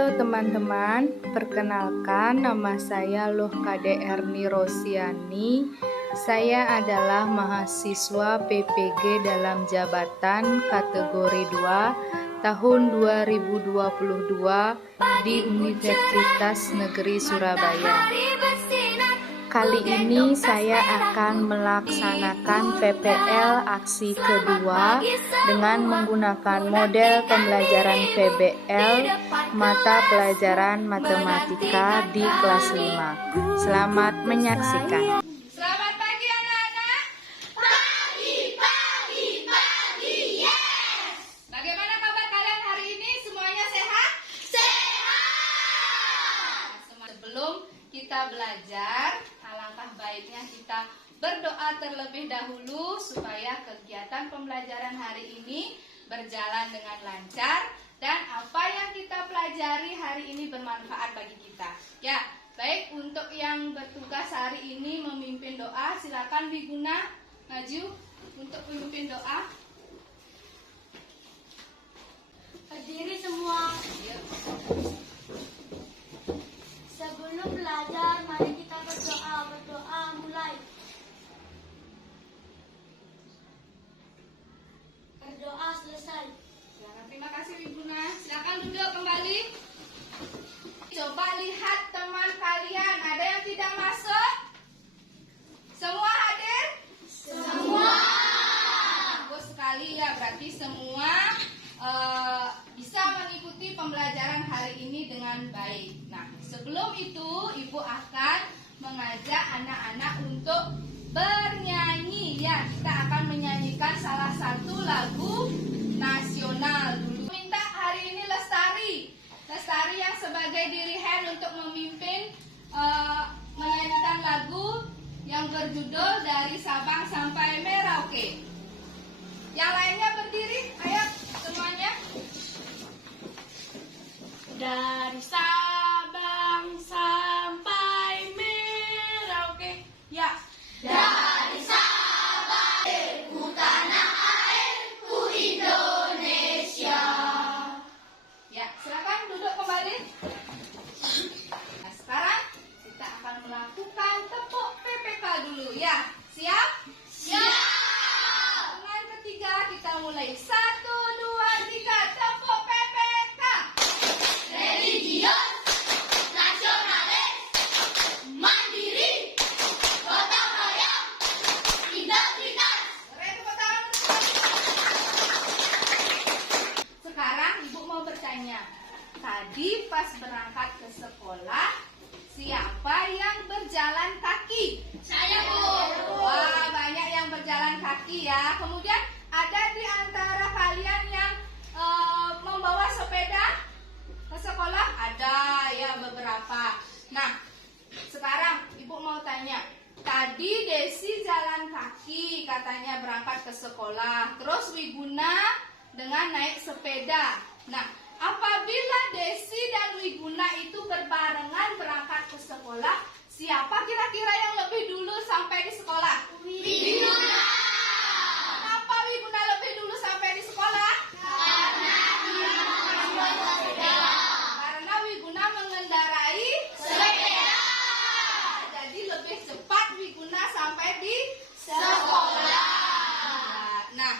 Halo teman-teman, perkenalkan nama saya Luh Kade Erni Rosiani. Saya adalah mahasiswa PPG dalam jabatan kategori 2 tahun 2022 di Universitas Negeri Surabaya. Kali ini saya akan melaksanakan PPL aksi kedua dengan menggunakan model pembelajaran PBL mata pelajaran matematika di kelas 5. Selamat menyaksikan. Selamat pagi anak-anak. Pagi, yes. Bagaimana kabar kalian hari ini? Semuanya sehat? Sehat. Sebelum kita belajar, alangkah baiknya kita berdoa terlebih dahulu supaya kegiatan pembelajaran hari ini berjalan dengan lancar dan apa yang kita pelajari hari ini bermanfaat bagi kita. Ya, baik, untuk yang bertugas hari ini memimpin doa, silakan Wiguna maju untuk memimpin doa. Berdiri semua. Sebelum belajar, mari kita berdoa. Berdoa mulai. Berdoa selesai. Silakan, terima kasih Wiguna. Silakan duduk kembali. Coba lihat teman kalian, ada yang tidak masuk? Semua hadir? Semua. Bagus sekali ya, berarti semua bisa mengikuti pembelajaran hari ini dengan baik. Nah, sebelum itu Ibu akan mengajak anak-anak untuk bernyanyi ya. Kita akan menyanyikan salah satu lagu nasional dulu. Minta hari ini Lestari yang sebagai dirigen untuk memimpin menyanyikan lagu yang berjudul Dari Sabang Sampai Merauke. Yang lainnya berdiri, ayo semuanya. Dari Sabang sampai Merauke. Ya. Dari Sabang ku tanah airku Indonesia. Ya, silakan duduk kembali. Nah, sekarang kita akan melakukan tepuk PPK dulu ya. Siap? Siap. Dengan ketiga kita mulai. 1, 2, 3, tepuk PPK. Religius, nasionalis, mandiri, gotong royong, integritas. Keren, tepuk tangan. Sekarang Ibu mau bertanya. Tadi pas berangkat ke sekolah, siapa yang berjalan kaki? Saya, Bu. Wah, banyak yang berjalan kaki ya. Kemudian ada di antara kalian yang membawa sepeda ke sekolah? Ada ya beberapa. Nah, sekarang Ibu mau tanya. Tadi Desi jalan kaki katanya berangkat ke sekolah. Terus Wiguna dengan naik sepeda. Nah, apabila Desi dan Wiguna itu berbarengan berangkat ke sekolah, siapa kira-kira yang lebih dulu sampai di sekolah? Wiguna. Kenapa Wiguna lebih dulu sampai di sekolah? Karena Wiguna mengendarai Sepeda. Jadi lebih cepat Wiguna sampai di sekolah. Nah,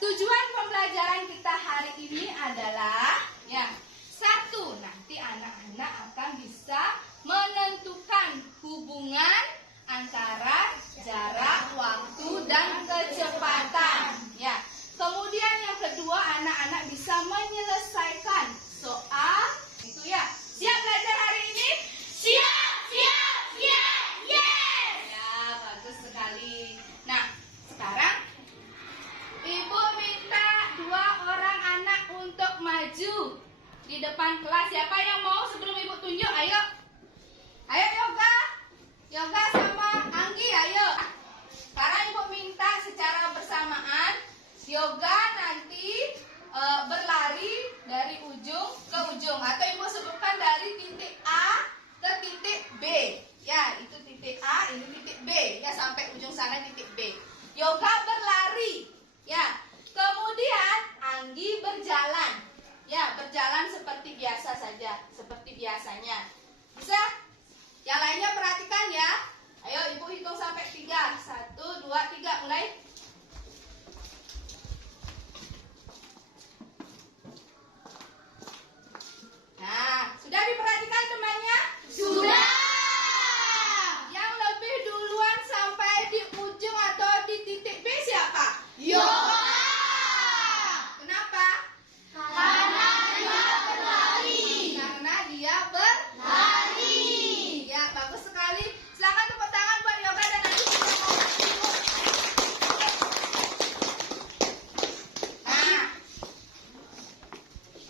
tujuan pembelajaran kita hari ini adalah ya, satu, nanti anak-anak akan bisa menentukan hubungan antara jarak, waktu, dan kecepatan. Ya. Kemudian yang kedua, anak-anak bisa menyelesaikan soal itu ya. Siap belajar hari ini? Siap, yes. Ya, bagus sekali. Nah, sekarang Ibu minta 2 orang anak untuk maju di depan kelas. Siapa yang mau sebelum Ibu tunjuk? Ayo. Ayo Yoga sama Anggi, ayo. Sekarang Ibu minta secara bersamaan Yoga nanti berlari dari ujung ke ujung, atau Ibu sebutkan dari titik A ke titik B. Ya, itu titik A, ini titik B. Ya, sampai ujung sana titik B. Yoga berlari. Ya, kemudian Anggi berjalan. Ya, berjalan seperti biasa. biasanya. Bisa? Yang lainnya perhatikan ya. Ayo ibu hitung sampai 3. 1, 2, 3, mulai. Nah, sudah diperhatikan temannya? Sudah. Yang lebih duluan sampai di ujung atau di titik B siapa? Yoga. Kenapa? Karena dia berlari. Karena dia berlari. Ya, bagus sekali. Silakan tepuk tangan buat Yoga dan nanti kita mau dulu. Nah,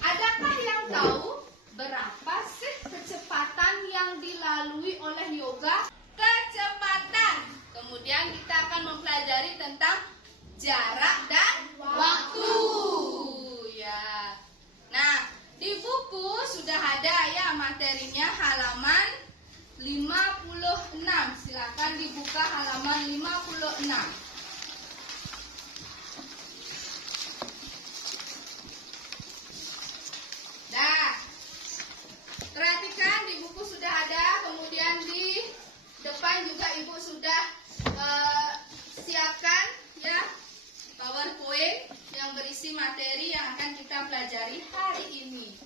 adakah yang tahu berapa sih kecepatan yang dilalui oleh Yoga? Kecepatan. Kemudian kita akan mempelajari tentang jarak dan waktu. Ya. Nah, di buku sudah ada ya materinya halaman 56. Silakan dibuka halaman 56. Dah. Perhatikan di buku sudah ada, kemudian di depan juga ibu sudah siapkan ya PowerPoint yang berisi materi yang akan kita pelajari hari ini.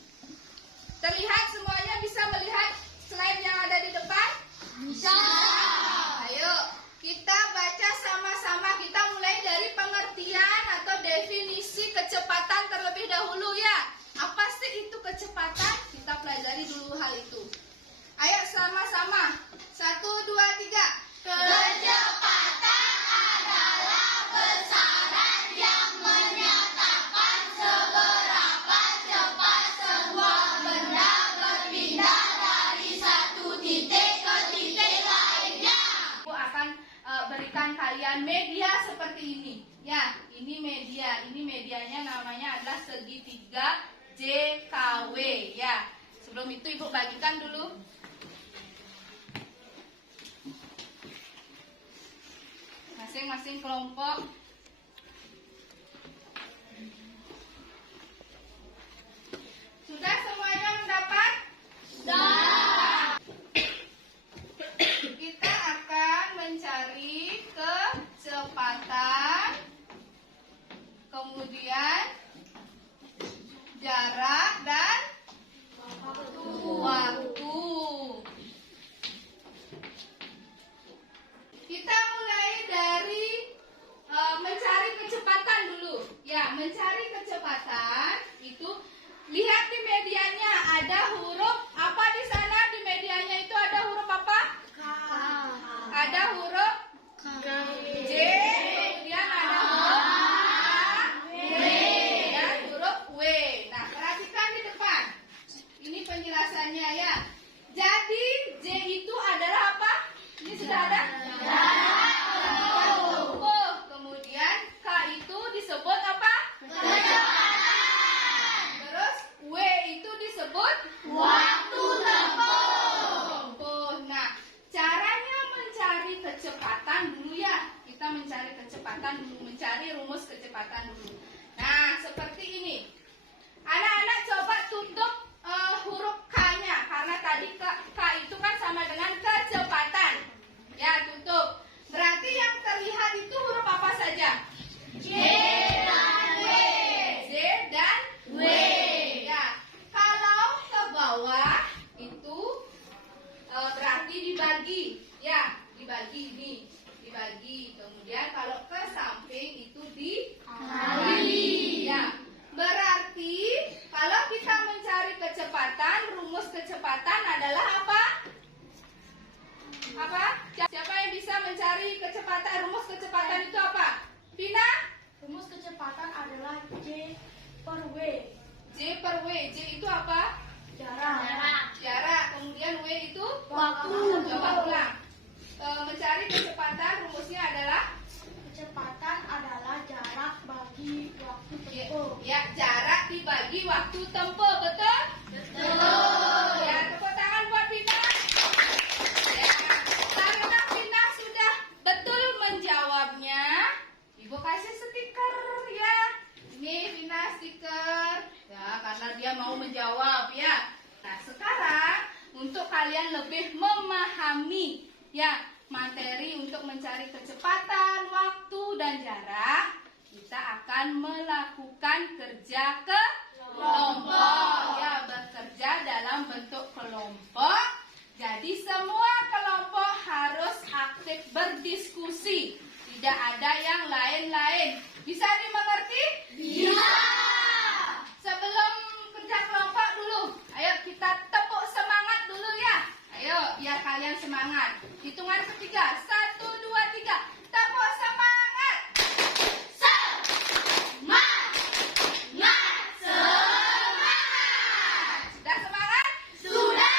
Terlihat semuanya, bisa melihat slide yang ada di depan? Bisa. Ayo kita baca sama-sama. Kita mulai dari pengertian atau definisi kecepatan terlebih dahulu ya. Apa sih itu kecepatan? Kita pelajari dulu hal itu. Ayo sama-sama. 1, 2, 3. Kecepatan adalah besaran yang menyatakan seberapa cepat sebuah benda berpindah dari satu titik ke titik lainnya. Aku akan berikan kalian media seperti ini. Ya, ini media. Ini medianya namanya adalah segitiga JKW. Ya, sebelum itu ibu bagikan dulu. Masing-masing kelompok. Sudah semuanya mendapat? Sudah. Kita akan mencari kecepatan, kemudian jarak dan waktu. Kita mulai dari mencari kecepatan dulu. Ya, mencari kecepatan itu lihat di medianya ada huruf apa di sana, di medianya itu ada huruf apa? Ada huruf J, kemudian ada huruf A, dan huruf W. Nah, perhatikan di depan. Ini penjelasannya ya. Jadi J itu adalah apa? Ini sudah ada? Tempuh. Kemudian K itu disebut apa? Terus W itu disebut Waktu tempuh. Nah, caranya mencari kecepatan dulu ya. Kita mencari kecepatan dulu, mencari rumus kecepatan dulu. Nah, seperti ini. Anak-anak coba tutup huruf K-nya, karena tadi K itu kan sama dengan kecepatan. Ya, tutup. Berarti yang terlihat itu huruf apa saja? J dan W. J dan W. Ya, kalau ke bawah itu berarti dibagi. Ya, dibagi ini, dibagi. Kemudian kalau ke samping itu dikali. Ya, berarti kalau kita mencari kecepatan, rumus kecepatan adalah apa? Apa? Siapa yang bisa mencari kecepatan? Rumus kecepatan itu apa? Vina? Rumus kecepatan adalah J per W. J per W. J itu apa? Jarak. Jarak. Kemudian W itu? Waktu. Coba ulang. Mencari kecepatan rumusnya adalah? Kecepatan adalah jarak bagi waktu tempuh. Ya, jarak dibagi waktu tempuh. Betul? Betul. Ya, tepuk tangan buat Vina. Ya, karena Vina sudah betul menjawabnya, Ibu kasih stiker ya. Ini Vina stiker. Ya, karena dia mau menjawab ya. Nah, sekarang untuk kalian lebih memahami ya materi untuk mencari kecepatan, waktu, dan jarak. Kita akan melakukan kerja kelompok ya, bekerja dalam bentuk kelompok. Jadi semua kelompok harus aktif berdiskusi, tidak ada yang lain-lain. Bisa dimengerti? Bisa. Sebelum kerja kelompok dulu, ayo kita tepuk semangat dulu ya. Ayo, biar kalian semangat. Hitungan ketiga, 1, 2, 3. Tepuk semangat. Sudah semangat? Sudah.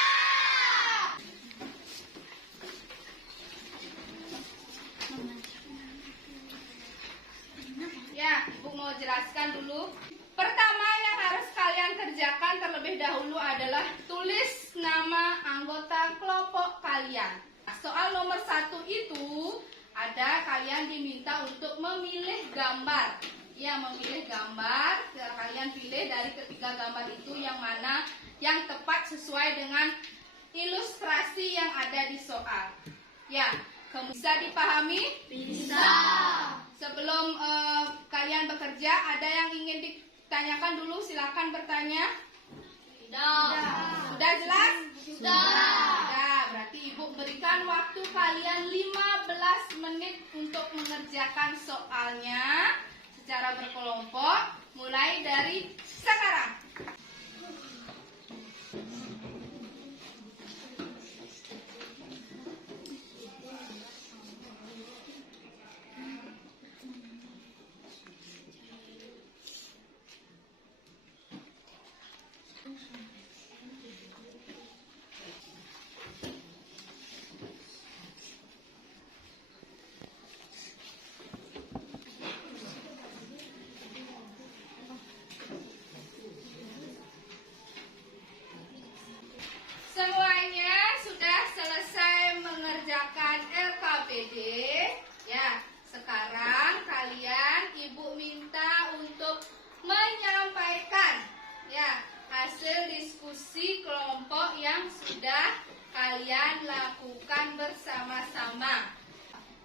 Ya, Ibu mau jelaskan dulu. Pertama yang harus kalian kerjakan terlebih dahulu adalah tulis nama anggota kelompok kalian. Soal nomor 1 itu ada kalian diminta untuk memilih gambar. Ya, memilih gambar. Kalian pilih dari ketiga gambar itu yang mana yang tepat sesuai dengan ilustrasi yang ada di soal. Ya, bisa dipahami? Bisa. Sebelum kalian bekerja, ada yang ingin ditanyakan dulu? Silakan bertanya. Tidak. Sudah jelas? Sudah. Sudah. Berarti Ibu berikan waktu kalian 15 menit untuk mengerjakan soalnya secara berkelompok, mulai dari sekarang. Semuanya sudah selesai mengerjakan LKPD. Ya, sekarang kalian Ibu minta untuk menyampaikan ya hasil diskusi kelompok yang sudah kalian lakukan bersama-sama.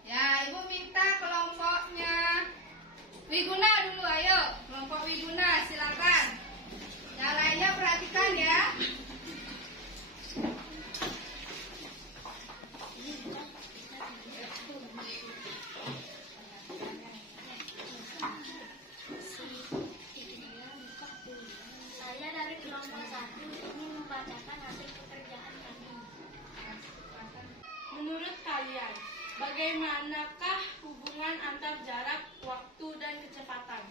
Ya, Ibu minta kelompoknya Wiguna dulu, ayo. Kelompok Wiguna, silakan. Yang lainnya perhatikan ya. Saya dari kelompok 1 ini membacakan hasil pekerjaan kami. Menurut kalian, bagaimanakah hubungan antar jarak, waktu, dan kecepatan?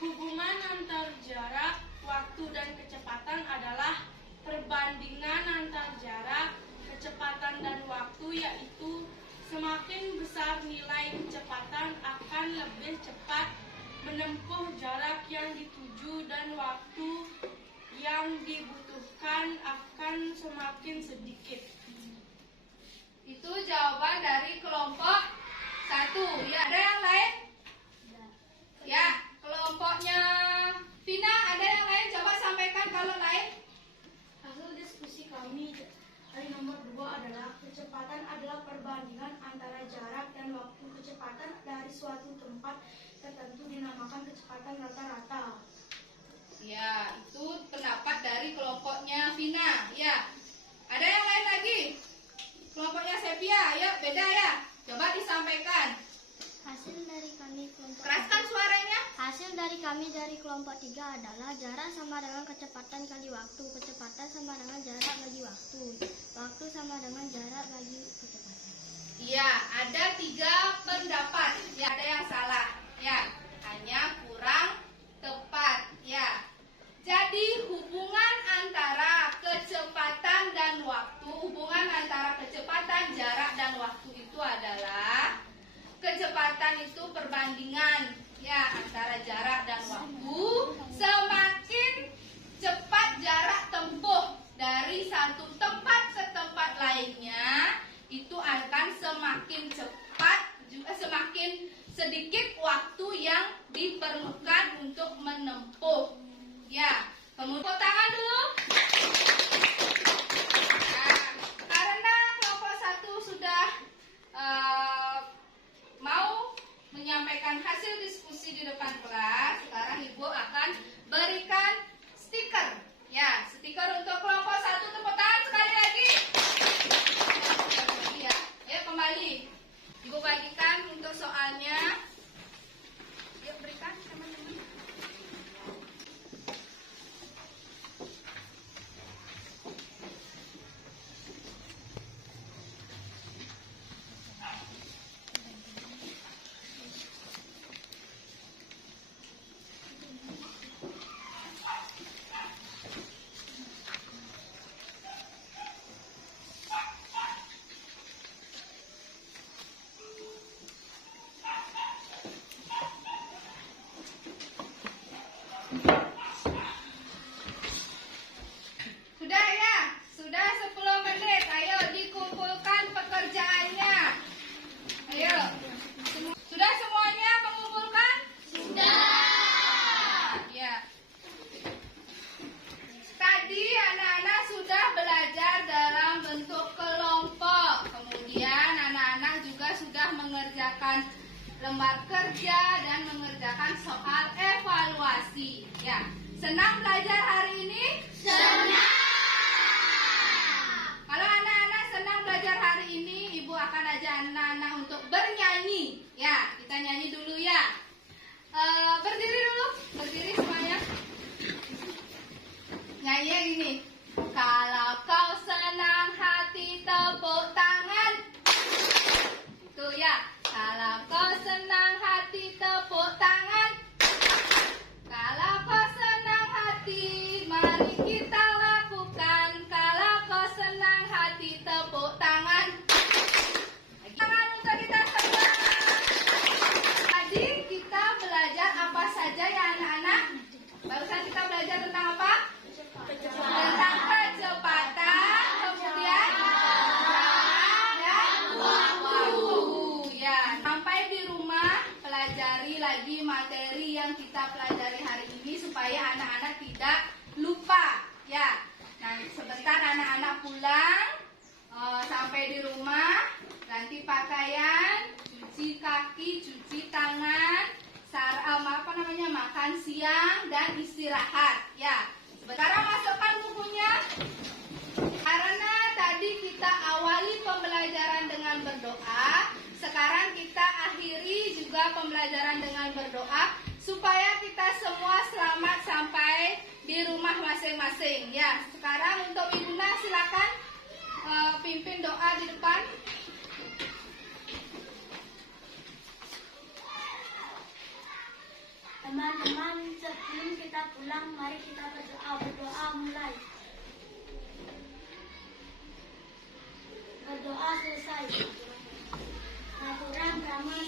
Hubungan antar jarak, waktu, dan kecepatan adalah perbandingan antar jarak, kecepatan, dan waktu, yaitu semakin besar nilai kecepatan akan lebih cepat menempuh jarak yang dituju dan waktu yang dibutuhkan akan semakin sedikit. Itu jawaban dari kelompok 1. Ya, ada yang lain? Ya, kelompoknya Vina, ada yang lain? Coba sampaikan kalau lain. Hasil diskusi kami dari nomor 2 adalah kecepatan adalah perbandingan antara jarak dan waktu. Kecepatan dari suatu tempat tertentu dinamakan kecepatan rata-rata. Ya, itu pendapat dari kelompoknya Vina. Ya, ada yang lain lagi? Kelompoknya Sepia, ya beda ya. Coba disampaikan. Hasil dari kami kelompok Keraskan suaranya. Hasil dari kami dari kelompok 3 adalah jarak sama dengan kecepatan kali waktu. Kecepatan sama dengan jarak bagi waktu. Waktu sama dengan jarak bagi kecepatan. Iya, ada 3 pendapat. Ya, ada yang salah. Ya, hanya kurang tepat. Ya. Jadi hubungan antara kecepatan dan waktu, hubungan antara kecepatan, jarak, dan waktu itu adalah kecepatan itu perbandingan ya antara jarak dan waktu. Semakin cepat jarak tempuh dari satu tempat ke tempat lainnya, itu akan semakin cepat juga semakin sedikit waktu yang diperlukan untuk menempuh. Ya, kemudian tepuk tangan dulu. Nah, Sudah ya? Sudah 10 menit. Ayo dikumpulkan pekerjaannya. Ayo. Sudah semuanya mengumpulkan? Sudah. Ya. Tadi anak-anak sudah belajar dalam bentuk kelompok. Kemudian anak-anak juga sudah mengerjakan lembar kerja dan mengerjakan soal evaluasi. Ya. Senang belajar hari ini? Senang. Kalau anak-anak senang belajar hari ini, Ibu akan ajak anak-anak untuk bernyanyi. Ya, kita nyanyi dulu ya. Berdiri dulu, berdiri semuanya. Nyanyi gini. Kalau kau senang hati tepuk tangan. Itu ya. Kalau kau senang hati tepuk tangan. Kalau kau senang hati, mari kita lakukan. Kalau kau senang hati tepuk tangan. Tangan untuk kita semua. Tadi kita belajar apa saja ya anak-anak? Barusan kita belajar tentang apa? Tentang kecepatan, kemudian jarak dan waktu. Ya, sampai di rumah pelajari lagi materi yang kita pelajari hari ini supaya anak-anak tidak lupa. Ya, nah sebentar anak-anak pulang, sampai di rumah, ganti pakaian, cuci kaki, cuci tangan, makan siang dan istirahat. Ya. Sekarang masukkan bukunya. Karena tadi kita awali pembelajaran dengan berdoa, sekarang kita akhiri juga pembelajaran dengan berdoa supaya kita semua selamat sampai di rumah masing-masing. Ya, sekarang untuk Ibuna silakan pimpin doa di depan. Teman-teman, sebelum kita pulang, mari kita berdoa. Berdoa mulai. Berdoa selesai. Aturan Brahma